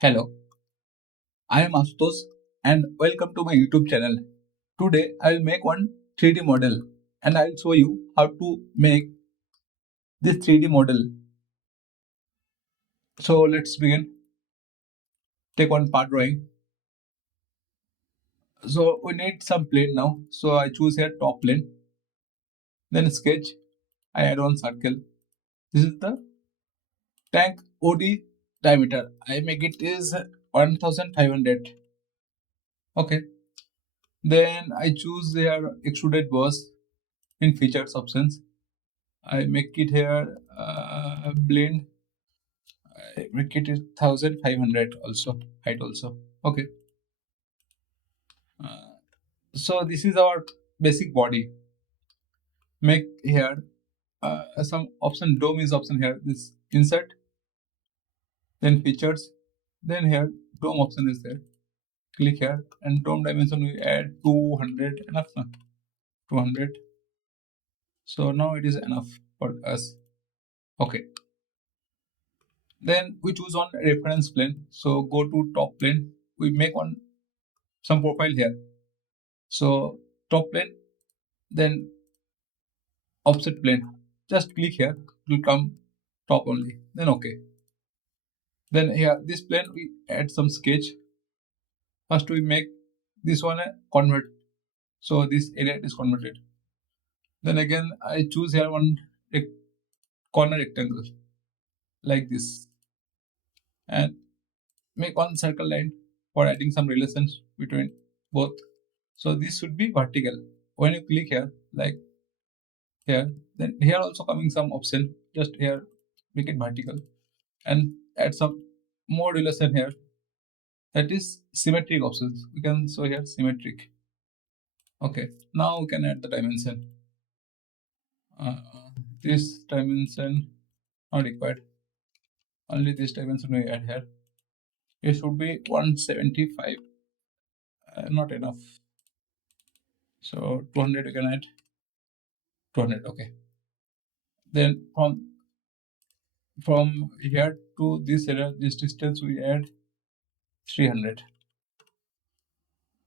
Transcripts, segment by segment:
Hello, I am Asutosh and welcome to my YouTube channel. Today I will make one 3D model and I will show you how to make this 3D model. So let's begin. Take one part drawing. So we need some plane now. So I choose here top plane. Then sketch. I add one circle. This is the tank OD diameter. I make it is 1500. Okay. Then I choose here extruded boss in features options. I make it here blend. I make it 1500 also height also. Okay. Uh, so this is our basic body. Make here some option. Dome is option here. This insert, then features, then here dome option is there. Click here and dome dimension we add 200 enough now. 200. So now it is enough for us. Okay. Then we choose on reference plane. So go to top plane. We make one some profile here. So top plane, then offset plane. Just click here, it will come top only. Then okay. Then here this plane we add some sketch. First we make this one a convert. So this area is converted. Then again I choose here one corner rectangle like this and make one circle line for adding some relations between both. So this should be vertical. When you click here like here, then here also coming some option. Just here make it vertical and add some more relation here. That is symmetric options. We can show here symmetric. Okay, now we can add the dimension. This dimension not required. Only this dimension we add here. It should be 175. Not enough. So 200 we can add. 200. Okay. Then from here to this area, this distance we add 300.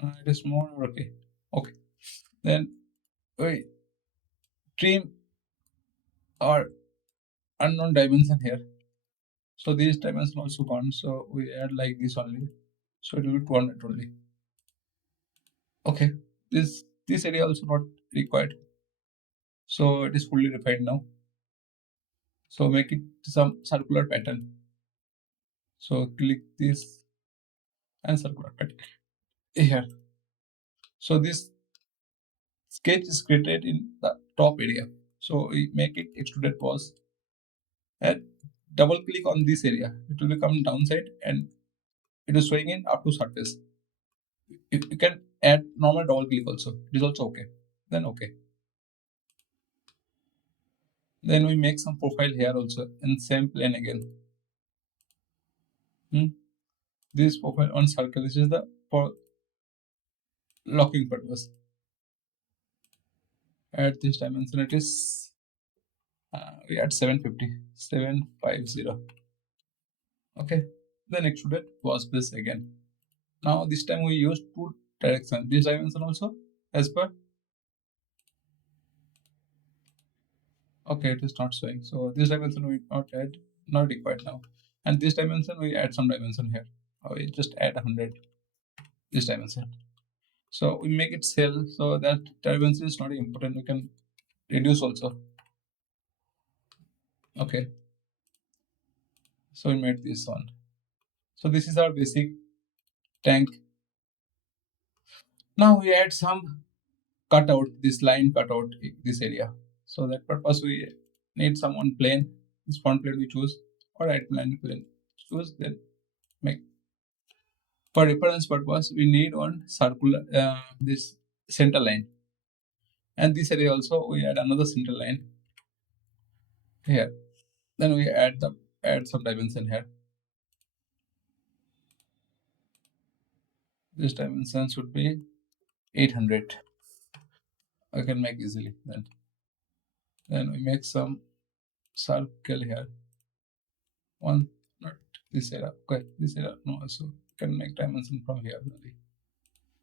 It is more. Okay. Okay. Then we trim our unknown dimension here. So these dimension also gone. So we add like this only. So it will be 200 only. Okay. This area also not required. So it is fully refined now. So make it some circular pattern. So click this and circular pattern here. So this sketch is created in the top area. So we make it extruded boss and double click on this area. It will become downside and it is showing in up to surface. You can add normal double click also. It is also okay. Then okay. Then we make some profile here also in same plane again. This profile on circle. This is the for locking purpose. Add this dimension. It is we add 750. Okay. Then extruded was this again. Now this time we use two directions. This dimension also as per. Okay, it is not showing. So this dimension we not add, not required now. And this dimension we add some dimension here. We just add 100 this dimension. So we make it cell so that dimension is not important. We can reduce also. Okay. So we made this one. So this is our basic tank. Now we add some cutout, this line cutout, this area. So that purpose we need some one plane. This front plane we choose or right plane choose, then make. For reference purpose we need one circular this center line, and this area also we add another center line here. Then we add some dimension here. This dimension should be 800. I can make easily. Then we make some circle here. One, not this area. Okay, this area no, so can make dimension from here only.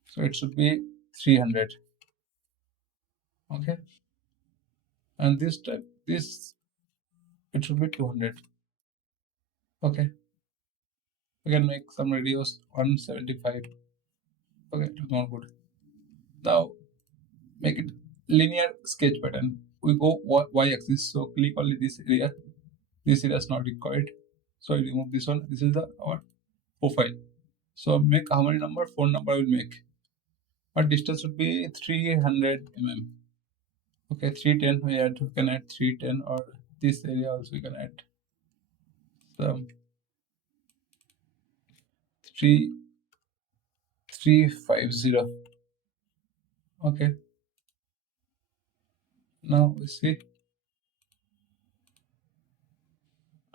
So it should be 300. Okay, and this type, this it should be 200. Okay, we can make some radius 175. Okay, it is not good. Now make it linear sketch pattern. We go y-axis, so click only this area. This area is not required, so I remove this one. This is the our profile. So make how many number? 4 number will make. Our distance would be 300 mm. Okay, 310 we add. We can add 310, or this area also we can add some 350. Okay, now we see.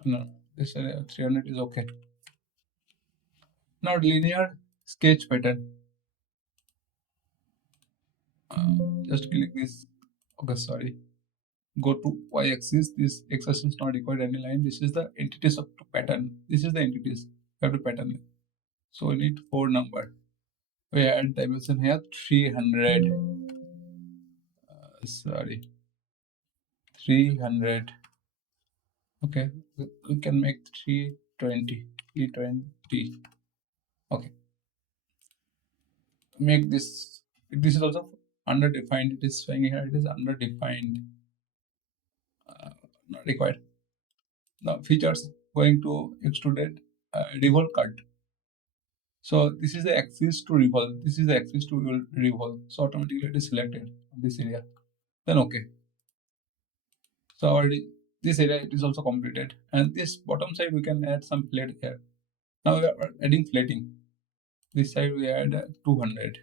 No, this area 300 is okay. Now linear sketch pattern. Just click this. Okay, sorry. Go to y-axis. This x-axis is not required any line. This is the entities of pattern. This is the entities. You have to pattern. So we need 4 number. We add dimension here 300. Sorry, 300. Okay, we can make 320. 320. Okay, make this. This is also underdefined. It is showing here. It is underdefined. Not required. Now features going to extruded revolve cut. So this is the axis to revolve. This is the axis to revolve. So automatically it is selected this area. Then okay. So already this area it is also completed. And this bottom side we can add some plate here. Now we are adding plating. This side we add 200.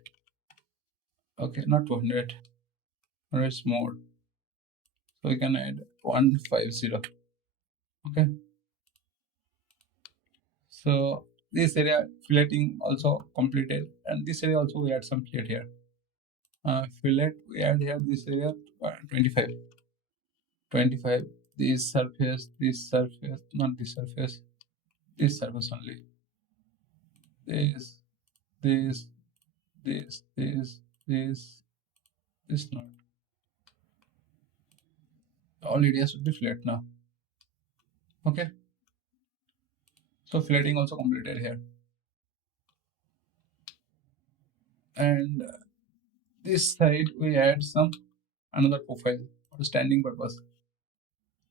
Okay, not 200. 100 is more. So we can add 150. Okay. So this area filleting also completed, and this area also we add some plate here. Fillet we add here this area 25. 25. This surface, not this surface only. This, this, this not. All areas should be flat now. Okay. So filleting also completed here. And this side we add some another profile for standing purpose.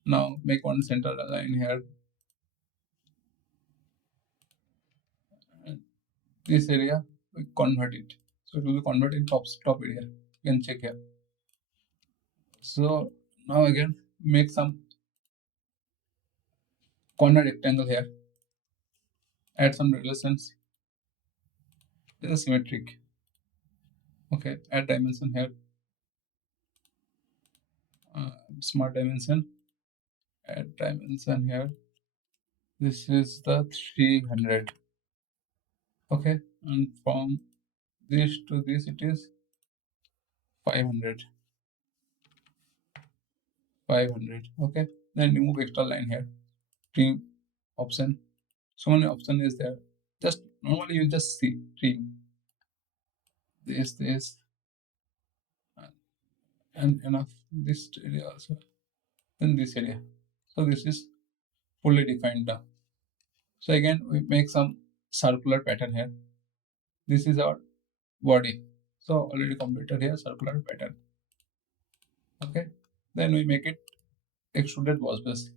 Now make one center line here. And this area we convert it. So it will be converted in top area. You can check here. So now again make some corner rectangle here. Add some relations. This is symmetric. Okay, add dimension here. Smart dimension. Add dimension here. This is the 300. Okay, and from this to this it is 500. 500. Okay, then remove extra line here. Trim option. So many option is there. Just normally you just see trim this and enough this area also, then this area. So this is fully defined now. So again we make some circular pattern here. This is our body. So already completed here circular pattern. Okay, then we make it extruded boss base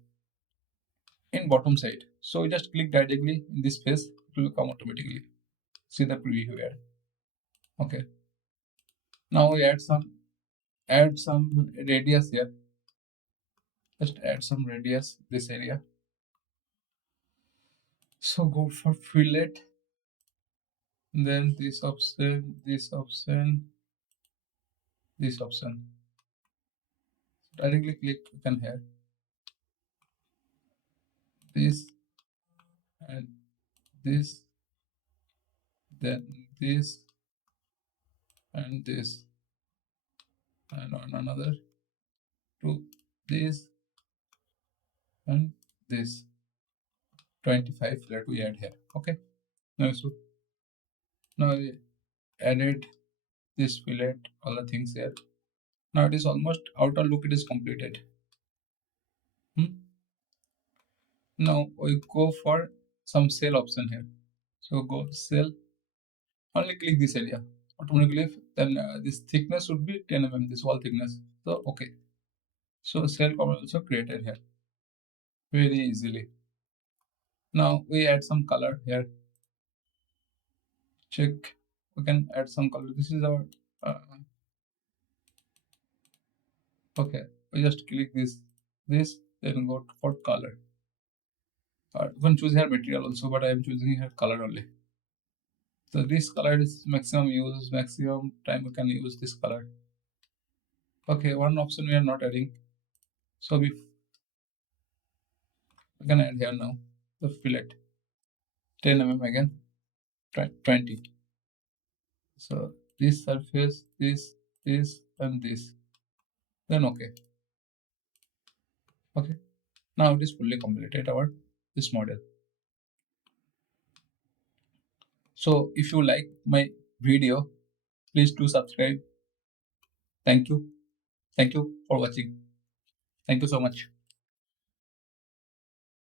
in bottom side. So we just click directly in this face, it will come automatically. See the preview here. Okay, now we add some radius here. Just add some radius this area. So go for fillet, then this option, directly click, you can here this and this, then this and this, and on another to this and this. 25 fillet we add here. Okay. Now we added this fillet, all the things here. Now it is almost outer look, it is completed. Now we go for some cell option here. So go cell, only click this area. Automatically, then this thickness would be 10 mm, this wall thickness. So okay. So cell cover also created here very easily. Now we add some color here. Check. We can add some color. This is our okay. We just click this, then go for color. You can choose here material also, but I am choosing here color only. So this color is maximum use, maximum time we can use this color. Okay, one option we are not adding. So we can add here now the fillet 10 mm again, 20. So this surface, this, and this. Then okay. Okay. Now it is fully completed our this model. So if you like my video, please do subscribe. Thank you. Thank you for watching. Thank you so much.